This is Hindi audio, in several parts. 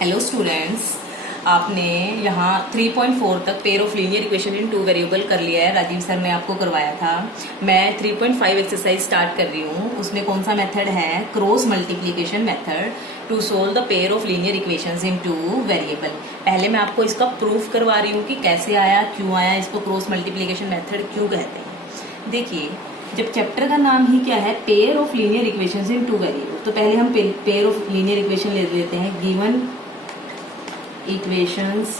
हेलो स्टूडेंट्स, आपने यहाँ 3.4 तक pair of linear equation in two variable कर लिया है। राजीव सर ने आपको करवाया था। मैं 3.5 एक्सरसाइज स्टार्ट कर रही हूँ। उसमें कौन सा मेथड है? Cross multiplication method to solve the pair of linear equations in two variable. पहले मैं आपको इसका प्रूफ करवा रही हूँ कि कैसे आया, क्यों आया, इसको क्रॉस मल्टीप्लिकेशन मेथड क्यों कहते हैं। देखिए, जब चैप्टर का नाम ही क्या है, pair of linear equations in two variable, तो पहले हम पेयर ऑफ लीनियर इक्वेशन ले लेते हैं। गिवन इक्वेशंस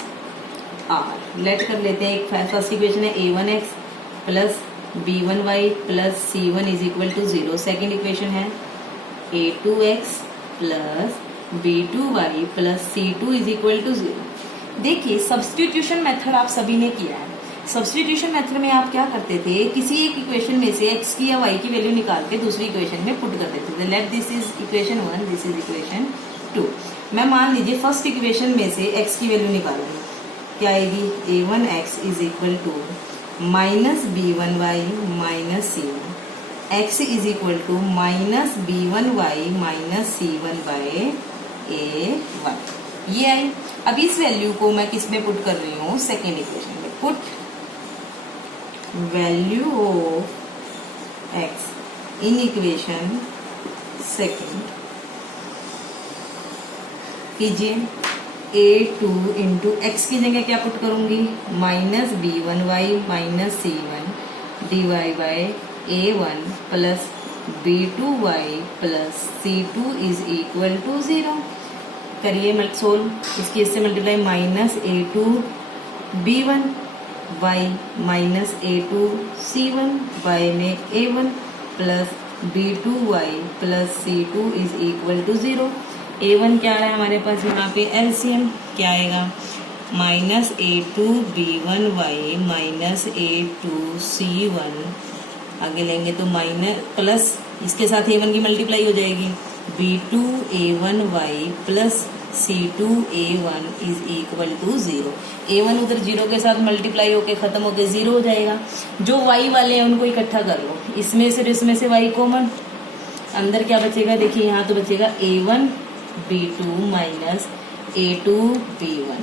आर, लेट कर लेते हैं। एक फर्स्ट इक्वेशन है a1x plus b1y plus c1 is equal to 0। Second equation है a2x plus b2y plus c2 is equal to 0। देखिए, सब्स्टिट्यूशन मेथड आप सभी ने किया है। सब्स्टिट्यूशन मेथड में आप क्या करते थे, किसी एक इक्वेशन में से x की या y की वैल्यू निकाल के दूसरी इक्वेशन में पुट कर देते थे। Let this is equation 1, this is equation 2। मैं मान लीजिए फर्स्ट इक्वेशन में से x की वैल्यू निकालूंगी, क्या आएगी? a1x is equal to minus b1y minus c1, x is equal to minus b1y minus c1 by a1। ये आई। अब इस वैल्यू को मैं किस में पुट कर रही हूँ? सेकेंड इक्वेशन में। Put value of x in equation second कीजिए। a2 इंटू एक्स की जगह क्या पुट करूंगी? Minus b1y minus c1 divide by a1 plus b2y plus c2 is equal to 0। करिए सोल्व। इसकी इससे multiply, minus a2 b1 y minus a2 c1 y में a1 plus b2y plus c2 is equal to 0। a1 क्या आ रहा है हमारे पास यहाँ पे? एलसीएम क्या आएगा? Minus a2 b1y minus a2 c1, आगे लेंगे तो माइनस प्लस इसके साथ a1 की मल्टीप्लाई हो जाएगी, b2 a1y plus c2 a1 is equal to 0। a1 उधर 0 के साथ मल्टीप्लाई होके खत्म होके 0 हो जाएगा। जो y वाले हैं उनको इकट्ठा कर लो, इसमें से इसमें से y कॉमन, अंदर क्या बचेगा? देखिए यहाँ तो बचेगा a1 b2 minus a2 b1,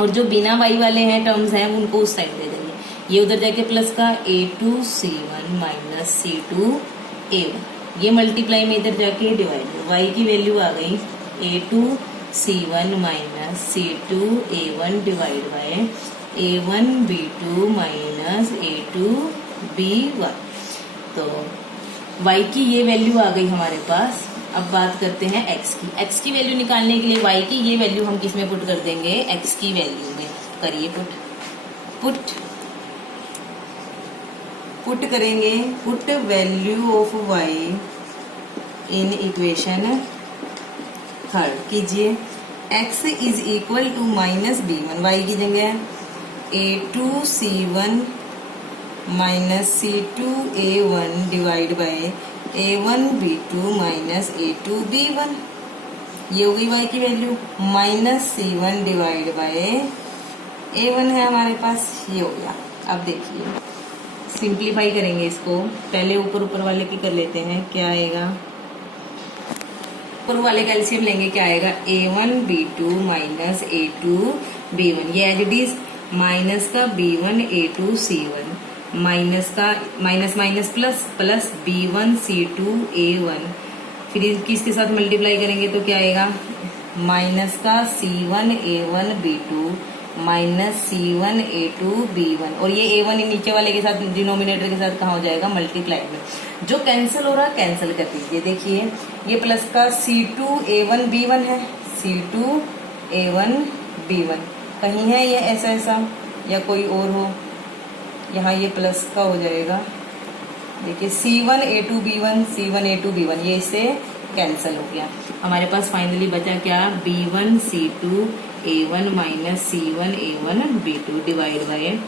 और जो बिना y वाले हैं टर्म्स हैं उनको उस साइड दे देंगे। ये उधर जाके प्लस का a2 c1 minus c2 a1, ये मल्टीप्लाई में इधर जाके डिवाइड। y की वैल्यू आ गई a2 c1 minus c2 a1 divide by a1 b2 minus a2 b1। तो y की ये वैल्यू आ गई हमारे पास। अब बात करते हैं x की। x की वैल्यू निकालने के लिए y की ये वैल्यू हम किस में पुट कर देंगे? x की वैल्यू में। करिए पुट करेंगे। Put value of y in equation third कीजिए। x is equal to minus b1, y की जगह a2 c1 minus c2 a1 divide by a1 b2 minus a2 b1। ये हो गई y की value. Minus c1 divide by a1 है हमारे पास, ये हो गया। अब देखिए, सिंप्लीफाई करेंगे इसको। पहले ऊपर वाले की कर लेते हैं। क्या आएगा? ऊपर वाले का एलसीएम लेंगे, क्या आएगा? a1 b2 minus a2 b1, ये एज इट इज। माइनस का b1 a2 c1 माइनस का minus minus plus plus b1 c2 a1, फिर किसके साथ मल्टीप्लाई करेंगे तो क्या आएगा? माइनस का c1 a1 b2 minus c1 a2 b1, और ये a1 नीचे वाले के साथ डिनोमिनेटर के साथ कहाँ हो जाएगा? मल्टीप्लाई में। जो कैंसिल हो रहा कैंसिल कर दीजिए। देखिए, ये प्लस का c2 a1 b1 है, c2 a1 b1 कहीं है ये ऐसा या कोई और हो? यहाँ ये प्लस का हो जाएगा। देखिए, c1 a2 b1 c1 a2 b1, ये इससे कैंसिल हो गया। हमारे पास फाइनली बचा क्या? b1 c2 a1 minus c1 a1 b2 divide by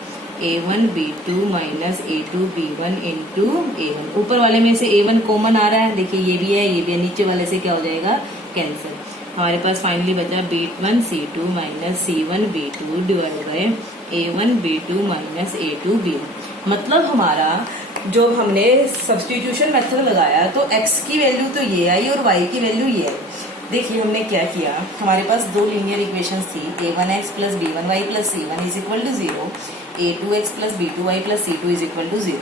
a1 b2 minus a2 b1 into a1। ऊपर वाले में से a1 कॉमन आ रहा है, देखिए ये भी है ये भी है, नीचे वाले से क्या हो जाएगा? कैंसिल। हमारे पास फाइनली बचा b1 c2 minus c1 b2 divide by a1 b2 minus a2 b1। मतलब हमारा जो हमने सब्स्टिट्यूशन मेथड लगाया तो x की वैल्यू तो ये आई और y की वैल्यू ये आई। देखिए हमने क्या किया, हमारे पास दो लीनियर इक्वेशंस थी, a1x plus b1y plus c1 is equal to 0, a2x plus b2y plus c2 is equal to 0।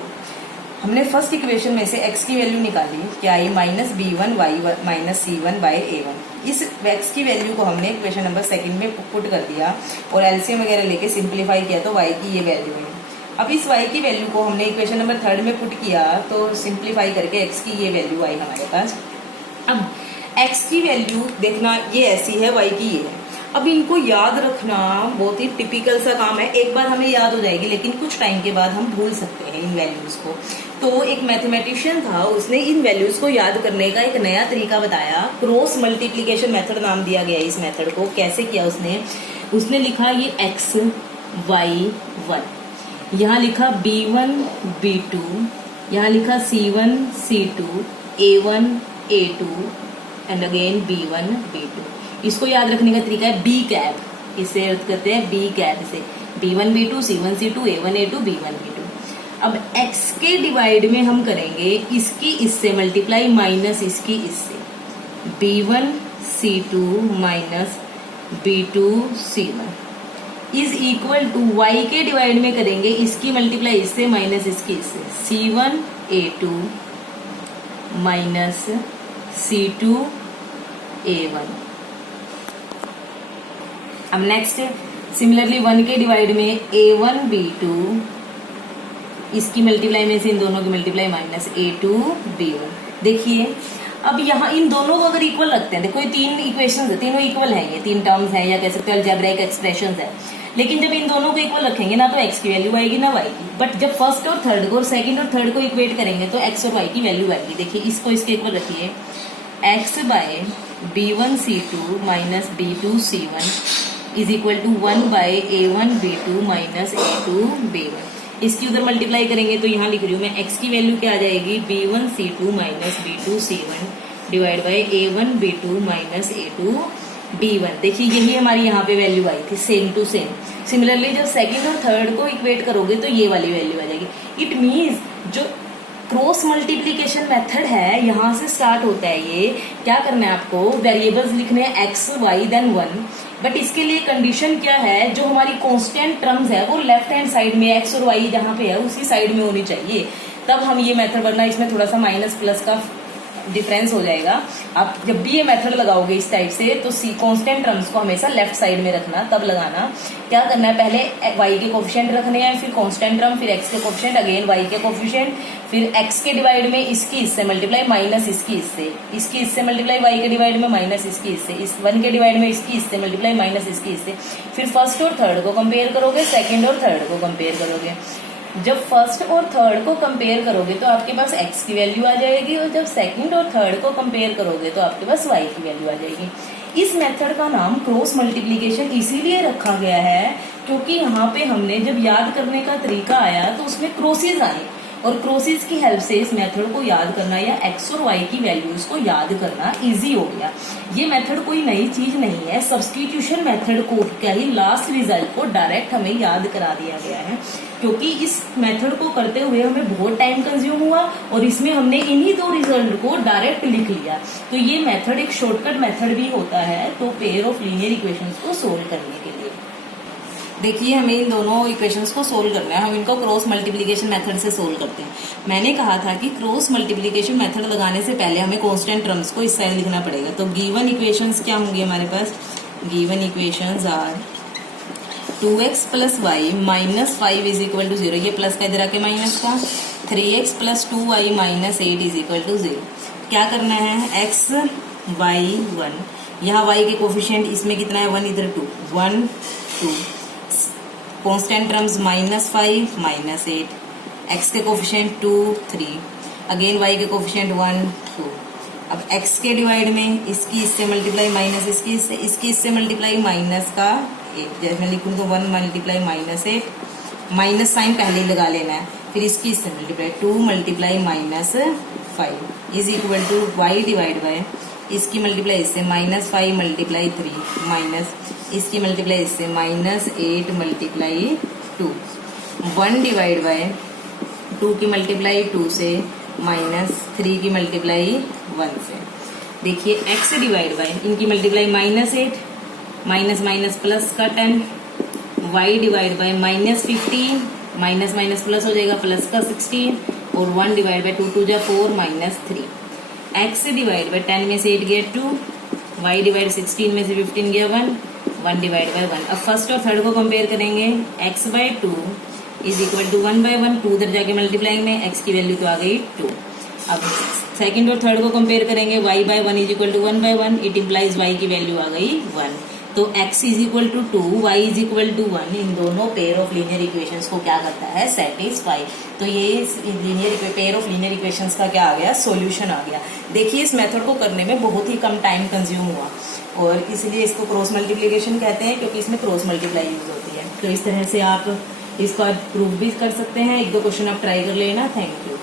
हमने फर्स्ट इक्वेशन में से x की वैल्यू निकाली, क्या आई minus b1y minus c1 by a1। इस x की वैल्यू को हमने इक्वेशन नंबर सेकंड में पुट कर दिया और एलसीएम वगैरह लेके सिंप्लीफाई किया तो y की ये वैल्यू है। अब इस y की वैल्यू को हमने इक्वेशन नंबर थर्ड में पुट किया तो सिंप्लीफाई करके x की ये वैल्यू आई हमारे पास। अब x की वैल्यू देखना ये ऐसी है, y की ये है। अब इनको याद रखना बहुत ही टिपिकल सा काम है, एक बार हमें याद हो जाएगी लेकिन कुछ टाइम के बाद हम भूल सकते हैं इन वैल्यूज को। तो एक मैथमेटिशियन था, उसने इन वैल्यूज को याद करने का एक नया तरीका बताया, क्रॉस मल्टीप्लीकेशन मेथड नाम दिया गया इस मेथड को। कैसे किया उसने लिखा ये x y1, यहाँ लिखा b1 b2, यहाँ लिखा c1 c2, a1 a2 and again b1 b2। इसको याद रखने का तरीका है बी कैप, इसे अर्थ करते हैं बी कैप से, b1 b2 c1 c2 a1 a2 b1 b2। अब x के डिवाइड में हम करेंगे इसकी इससे मल्टीप्लाई माइनस इसकी इससे, b1 c2 minus b2 c1 is equal to y के डिवाइड में करेंगे इसकी मल्टीप्लाई इससे माइनस इसकी इससे, c1 a2 minus c2 a1। अब नेक्स्ट सिमिलरली 1 के डिवाइड में a1 b2 इसकी मल्टीप्लाई में से इन दोनों की मल्टीप्लाई माइनस a2 b1। देखिए अब यहाँ इन दोनों को अगर इक्वल रखते हैं, देखो ये तीन इक्वेशंस है, तीनों इक्वल हैं, ये तीन टर्म्स हैं या कह सकते हैं अलजेब्रिक एक्सप्रेशंस है। लेकिन जब इन दोनों को इक्वल रखेंगे ना तो x की वैल्यू आएगी ना y की, बट जब फर्स्ट और थर्ड को और सेकंड और थर्ड को इक्वेट करेंगे तो x और y की वैल्यू आएगी। देखिए इसको इसके इक्वल रखिए, x by b1 c2 minus b2 c1 is equal to 1 by a1 b2 minus a2 b1। इसकी उधर मल्टीप्लाई करेंगे तो यहाँ लिख रही हूँ मैं, x की वैल्यू क्या आ जाएगी b1 c2 minus b2 c1 divide by a1 b2 minus a2 b1। देखिए यही हमारी यहाँ पे वैल्यू आई थी, सेम टू सेम। सिमिलरली जब सेकंड और थर्ड को इक्वेट करोगे तो ये वाली वैल्यू आ जाएगी। इट मीन्स जो क्रॉस मल्टीप्लीकेशन मेथड है यहाँ से स्टार्ट होता है। ये क्या करना है आपको, वेरिएबल्स लिखने हैं x y देन 1, बट इसके लिए कंडीशन क्या है, जो हमारी कांस्टेंट टर्म्स है वो लेफ्ट हैंड साइड में x और y जहाँ पे है उसी साइड में होनी चाहिए, तब हम ये मेथड, वरना इसमें थोड़ा सा माइनस प्लस का डिफरेंस हो जाएगा। आप जब भी ये मेथड लगाओगे इस टाइप से तो कांस्टेंट टर्म्स को हमेशा लेफ्ट साइड में रखना, तब लगाना। क्या करना है, पहले y के कोफिशिएंट रखने हैं, फिर कांस्टेंट टर्म, फिर x के कोफिशिएंट, अगेन y के कोफिशिएंट, फिर x के डिवाइड में इसकी इससे मल्टीप्लाई माइनस इसकी इससे, इसकी इससे मल्टीप्लाई y के डिवाइड में माइनस इसकी इससे, इस 1 के डिवाइड में इसकी इससे मल्टीप्लाई माइनस इसकी इससे। फिर फर्स्ट और थर्ड को कंपेयर करोगे, सेकेंड और थर्ड को कंपेयर करोगे। जब फर्स्ट और थर्ड को कंपेयर करोगे तो आपके पास x की वैल्यू आ जाएगी, और जब सेकंड और थर्ड को कंपेयर करोगे तो आपके पास y की वैल्यू आ जाएगी। इस मेथड का नाम क्रॉस मल्टीप्लिकेशन इसीलिए रखा गया है क्योंकि यहाँ पे हमने जब याद करने का तरीका आया तो उसमें क्रॉसेस आए, और क्रॉसेस की हेल्प से इस मेथड को याद करना या x और y की वैल्यूज को याद करना इजी हो गया। ये मेथड कोई नई चीज नहीं है, सब्स्टिट्यूशन मेथड को क्या ही लास्ट रिजल्ट को डायरेक्ट हमें याद करा दिया गया है, क्योंकि इस मेथड को करते हुए हमें बहुत टाइम कंज्यूम हुआ और इसमें हमने इन्हीं दो रिजल्ट को डायरेक्ट लिख लिया। तो ये मेथड एक शॉर्टकट मेथड भी होता है तो पेयर ऑफ लीनियर इक्वेशंस को सोल्व करने के लिए। देखिए हमें इन दोनों इक्वेशंस को सोल्व करना है, हम इनको क्रॉस मल्टीप्लिकेशन मेथड से सोल्व करते हैं। मैंने कहा था कि क्रॉस मल्टीप्लिकेशन मेथड लगाने से पहले हमें कांस्टेंट टर्म्स को इस साइड लिखना पड़ेगा। तो गिवन इक्वेशंस क्या होंगे हमारे पास, given equations are 2x plus y minus 5 is equal to 0, ये प्लस का इधर आके माइनस का, 3x plus 2y minus 8 is equal to 0। क्या करना है, x y 1, यहाँ y के कोफिशिएंट इसमें कितना है 1, इधर 2, 1 2, constant terms minus 5 minus 8, x के कोफिशिएंट 2 3, अगेन y के कोफिशिएंट 1 2। अब x के डिवाइड में इसकी इससे मल्टीप्लाई माइनस इसकी इससे मल्टीप्लाई माइनस का 8, जैसे मैं लिखूँ तो 1 मल्टीप्लाई माइनस 8, माइनस साइन पहले ही लगा लेना है, फिर इसकी इससे multiply 2 multiply minus 5 is equal to y divide by इसकी मल्टीप्लाई इससे माइनस 5 मल्टीप्लाई 3 माइनस इसकी मल्टीप्लाई इससे माइनस 8 मल्टीप्लाई 2, 1 डिवाइड बाय 2 की मल्टीप्लाई 2 से माइनस 3 की मल्टीप्लाई 1 से। देखिए x डिवाइड बाय इनकी मल्टीप्लाई -8 माइनस माइनस प्लस का 10 y divide bye -15 minus minus plus हो जाएगा प्लस का 16 और 1 डिवाइड बाय 2 2 जा 4 -3 x डिवाइड बाय 10 में से 8 गया 2 y डिवाइड 16 में से 15 गया 1 डिवाइड बाय 1। अब फर्स्ट और थर्ड को कंपेयर करेंगे x by 2 is equal to 1 by 1 2 उधर जाके मल्टीप्लाई में x की वैल्यू तो आ गई 2। अब सेकंड और थर्ड को कंपेयर करेंगे y by 1 is equal to 1 by 1 it implies y की वैल्यू आ गई 1। तो x is equal to 2 y is equal to 1 इन दोनों पेयर ऑफ लीनियर इक्वेशंस को क्या करता है सेटिस्फाई। तो ये linear pair of linear equations का क्या आ गया सॉल्यूशन आ गया। देखिए इस मेथड को करने में बहुत ही कम टाइम कंज्यूम हुआ और इसलिए इसको क्रॉस मल्टीप्लिकेशन कहते हैं क्योंकि इसमें क्रॉस मल्टीप्लाई यूज होती है। तो इस तरह से आप इसको प्रूव भी कर सकते हैं। एक दो क्वेश्चन आप ट्राई कर लेना। Thank you.